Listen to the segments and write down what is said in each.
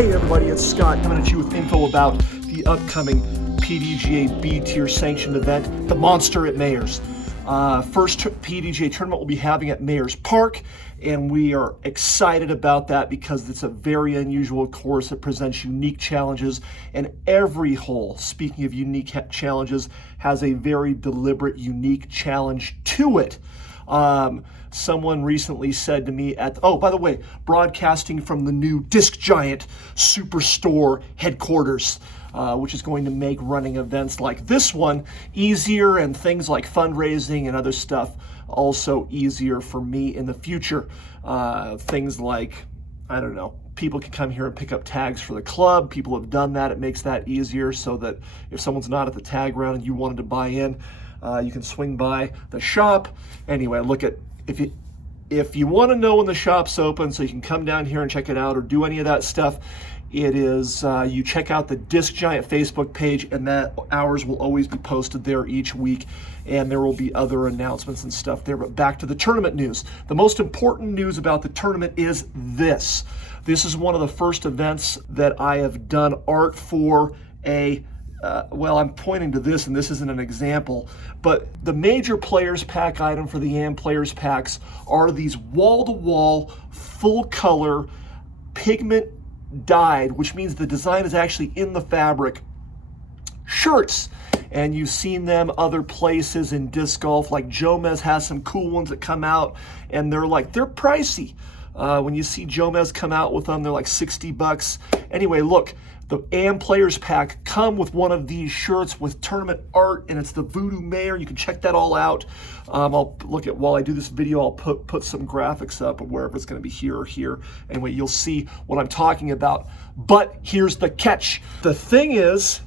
Hey everybody, it's Scott coming at you with info about the upcoming PDGA B-Tier sanctioned event, the Monster at Mayors. First PDGA tournament we'll be having at Mayors Park, and we are excited about that because it's a very unusual course. It presents unique challenges, and every hole, speaking of unique challenges, has a very deliberate, unique challenge to it. Someone recently said to me by the way, broadcasting from the new Disc Giant Superstore headquarters, which is going to make running events like this one easier, and things like fundraising and other stuff also easier for me in the future. Things like, I don't know, people can come here and pick up tags for the club. People have done that. It makes that easier so that if someone's not at the tag round and you wanted to buy in, you can swing by the shop. Anyway, if you want to know when the shop's open so you can come down here and check it out or do any of that stuff, it is, you check out the Disc Giant Facebook page, and that hours will always be posted there each week, and there will be other announcements and stuff there. But back to the tournament news. The most important news about the tournament is this. This is one of the first events that I have done art for I'm pointing to this, and this isn't an example, but the major players pack item for the AM players packs are these wall-to-wall, full-color, pigment dyed, which means the design is actually in the fabric, shirts. And you've seen them other places in disc golf, like Jomez has some cool ones that come out, and they're pricey. When you see Jomez come out with them, they're like $60. Anyway, look, the AM Players Pack come with one of these shirts with tournament art, and it's the Voodoo Mayor. You can check that all out. While I do this video, I'll put some graphics up of wherever it's going to be, here or here. Anyway, you'll see what I'm talking about. But here's the catch. The thing is,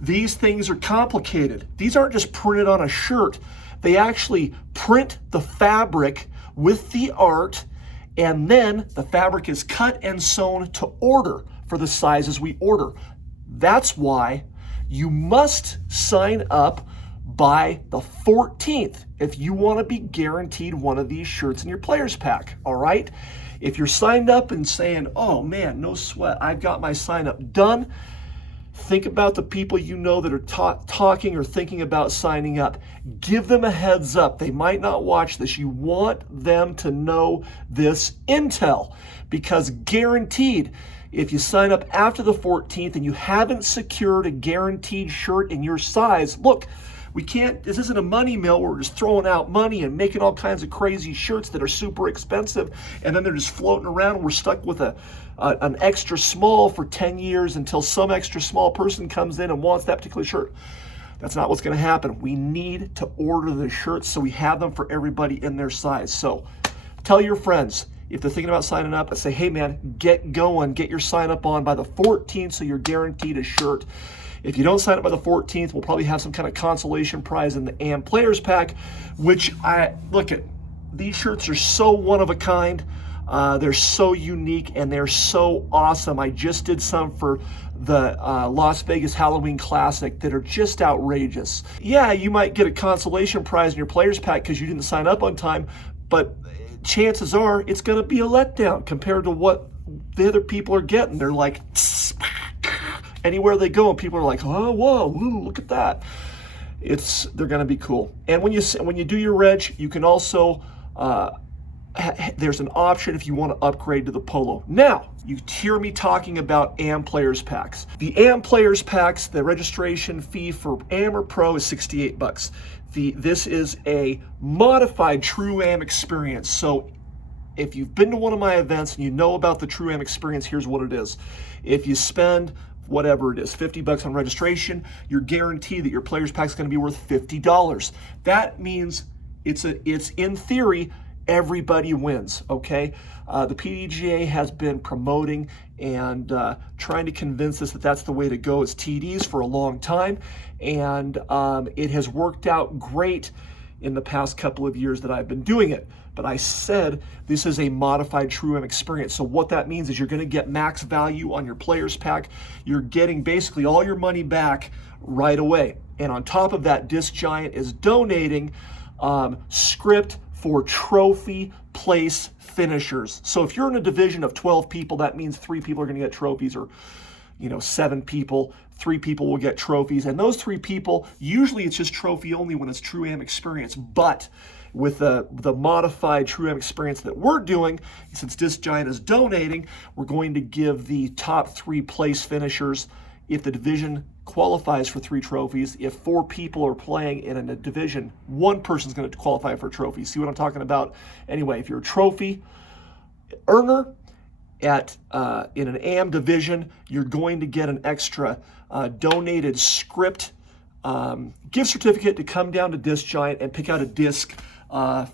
these things are complicated. These aren't just printed on a shirt. They actually print the fabric with the art, and then the fabric is cut and sewn to order for the sizes we order. That's why you must sign up by the 14th if you want to be guaranteed one of these shirts in your players pack, all right? If you're signed up and saying, oh man, no sweat, I've got my sign up done, think about the people you know that are talking or thinking about signing up. Give them a heads up. They might not watch this. You want them to know this intel, because guaranteed, if you sign up after the 14th and you haven't secured a guaranteed shirt in your size, look, this isn't a money mill where we're just throwing out money and making all kinds of crazy shirts that are super expensive, and then they're just floating around and we're stuck with an extra small for 10 years until some extra small person comes in and wants that particular shirt. That's not what's going to happen. We need to order the shirts so we have them for everybody in their size. So tell your friends, if they're thinking about signing up, say, hey man, get going, get your sign up on by the 14th so you're guaranteed a shirt. If you don't sign up by the 14th, we'll probably have some kind of consolation prize in the AM Players Pack, which these shirts are so one of a kind. They're so unique and they're so awesome. I just did some for the Las Vegas Halloween Classic that are just outrageous. Yeah, you might get a consolation prize in your Players Pack because you didn't sign up on time, but chances are it's going to be a letdown compared to what the other people are getting. They're like, anywhere they go, and people are like, oh, whoa, ooh, look at that. They're going to be cool. And when you do your reg, you can also, there's an option if you want to upgrade to the Polo. Now, you hear me talking about AM Players Packs. The AM Players Packs, the registration fee for AM or Pro is $68. This is a modified True AM experience. So if you've been to one of my events and you know about the True AM experience, here's what it is. If you spend whatever it is, $50 on registration, you're guaranteed that your players pack is going to be worth $50. That means it's in theory, everybody wins, okay? The PDGA has been promoting and trying to convince us that that's the way to go as TDs for a long time, and it has worked out great in the past couple of years that I've been doing it. But I said this is a modified True AM experience. So what that means is you're going to get max value on your players pack. You're getting basically all your money back right away. And on top of that, Disc Giant is donating script for trophy place finishers. So if you're in a division of 12 people, that means 3 people are going to get trophies, or 7 people, 3 people will get trophies. And those 3 people, usually it's just trophy only when it's True Am experience. But with the modified True Am experience that we're doing, since Disc Giant is donating, we're going to give the top 3 place finishers, if the division qualifies for 3 trophies. If 4 people are playing in a division, 1 person's going to qualify for a trophy. See what I'm talking about? Anyway, if you're a trophy earner at in an AM division, you're going to get an extra donated script gift certificate to come down to Disc Giant and pick out a disc.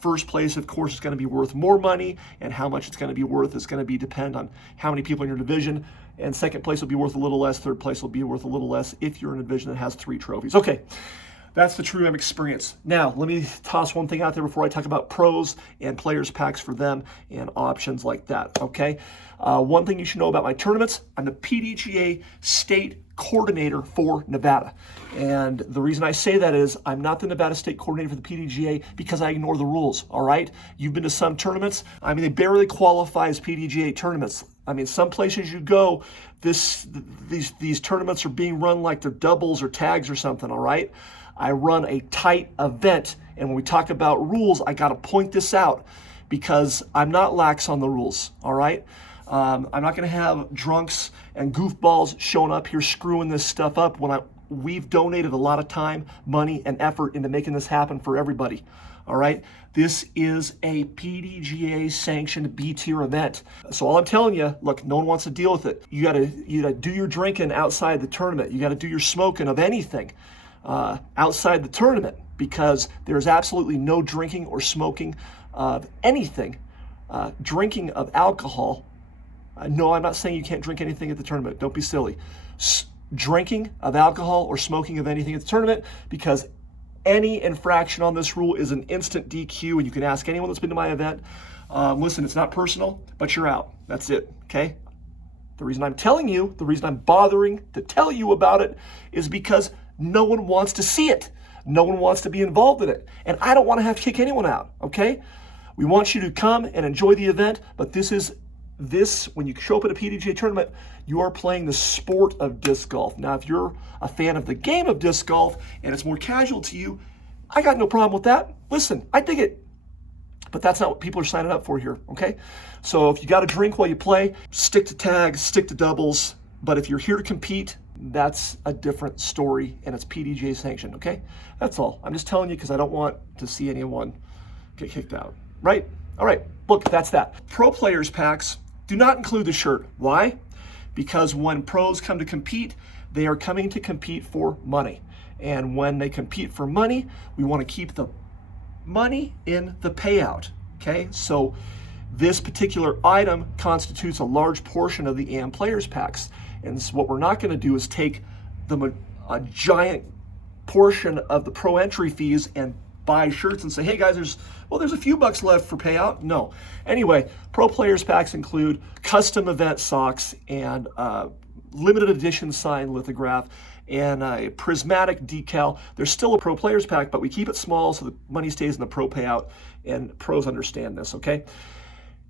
First place, of course, is going to be worth more money, and how much it's going to be worth is going to depend on how many people in your division. And second place will be worth a little less. Third place will be worth a little less if you're in a division that has 3 trophies. Okay, that's the True Am experience. Now, let me toss one thing out there before I talk about pros and players packs for them and options like that, okay? One thing you should know about my tournaments: I'm the PDGA state coordinator for Nevada. And the reason I say that is I'm not the Nevada state coordinator for the PDGA because I ignore the rules, all right? You've been to some tournaments. I mean, they barely qualify as PDGA tournaments. I mean, some places you go, these tournaments are being run like they're doubles or tags or something, all right? I run a tight event, and when we talk about rules, I got to point this out because I'm not lax on the rules, all right? I'm not going to have drunks and goofballs showing up here screwing this stuff up when we've donated a lot of time, money, and effort into making this happen for everybody. All right, this is a PDGA sanctioned B-tier event. So all I'm telling you, look, no one wants to deal with it. You gotta do your drinking outside the tournament. You gotta do your smoking of anything outside the tournament, because there's absolutely no drinking or smoking of anything. Drinking of alcohol. No, I'm not saying you can't drink anything at the tournament. Don't be silly. Drinking of alcohol or smoking of anything at the tournament, because any infraction on this rule is an instant DQ, and you can ask anyone that's been to my event. Listen, it's not personal, but you're out. That's it, okay? The reason I'm telling you, the reason I'm bothering to tell you about it is because no one wants to see it. No one wants to be involved in it. And I don't want to have to kick anyone out, okay? We want you to come and enjoy the event, but when you show up at a PDGA tournament, you are playing the sport of disc golf. Now, if you're a fan of the game of disc golf and it's more casual to you, I got no problem with that. Listen, I dig it. But that's not what people are signing up for here, okay? So if you got to drink while you play, stick to tags, stick to doubles. But if you're here to compete, that's a different story, and it's PDGA sanctioned, okay? That's all. I'm just telling you because I don't want to see anyone get kicked out, right? All right, look, that's that. Pro players packs do not include the shirt. Why? Because when pros come to compete, they are coming to compete for money. And when they compete for money, we want to keep the money in the payout, okay? So this particular item constitutes a large portion of the AM players packs. And so what we're not going to do is take a giant portion of the pro entry fees and buy shirts and say, hey guys, there's a few bucks left for payout. No. Anyway, pro players packs include custom event socks and limited edition signed lithograph and a prismatic decal. There's still a pro players pack, but we keep it small so the money stays in the pro payout, and pros understand this, okay?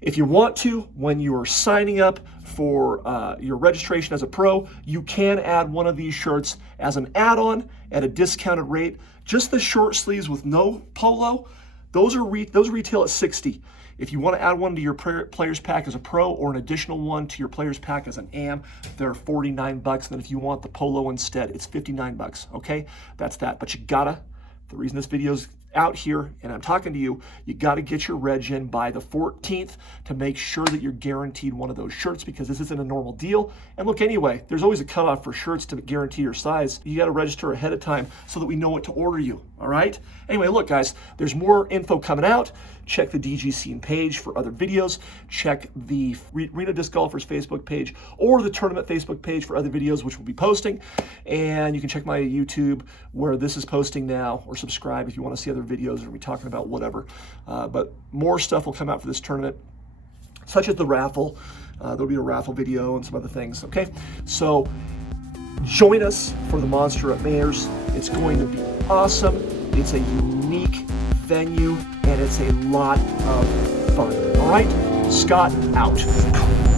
If you want to, when you are signing up for your registration as a pro, you can add one of these shirts as an add-on at a discounted rate. Just the short sleeves with no polo, those retail at $60. If you want to add one to your players pack as a pro, or an additional one to your players pack as an AM, they're $49. And if you want the polo instead, it's $59. Okay, that's that. But the reason this video's out here and I'm talking to you, you got to get your reg in by the 14th to make sure that you're guaranteed one of those shirts, because this isn't a normal deal. And look, anyway, there's always a cutoff for shirts to guarantee your size. You got to register ahead of time so that we know what to order you, all right? Anyway, look, guys, there's more info coming out. Check the DG Scene page for other videos. Check the Reno Disc Golfers Facebook page or the tournament Facebook page for other videos, which we'll be posting. And you can check my YouTube where this is posting now, or subscribe if you want to see other videos or be talking about whatever. But more stuff will come out for this tournament, such as the raffle. There'll be a raffle video and some other things, okay? So join us for the Monster at Mayors. It's going to be awesome. It's a unique venue, and it's a lot of fun. right, Scott out.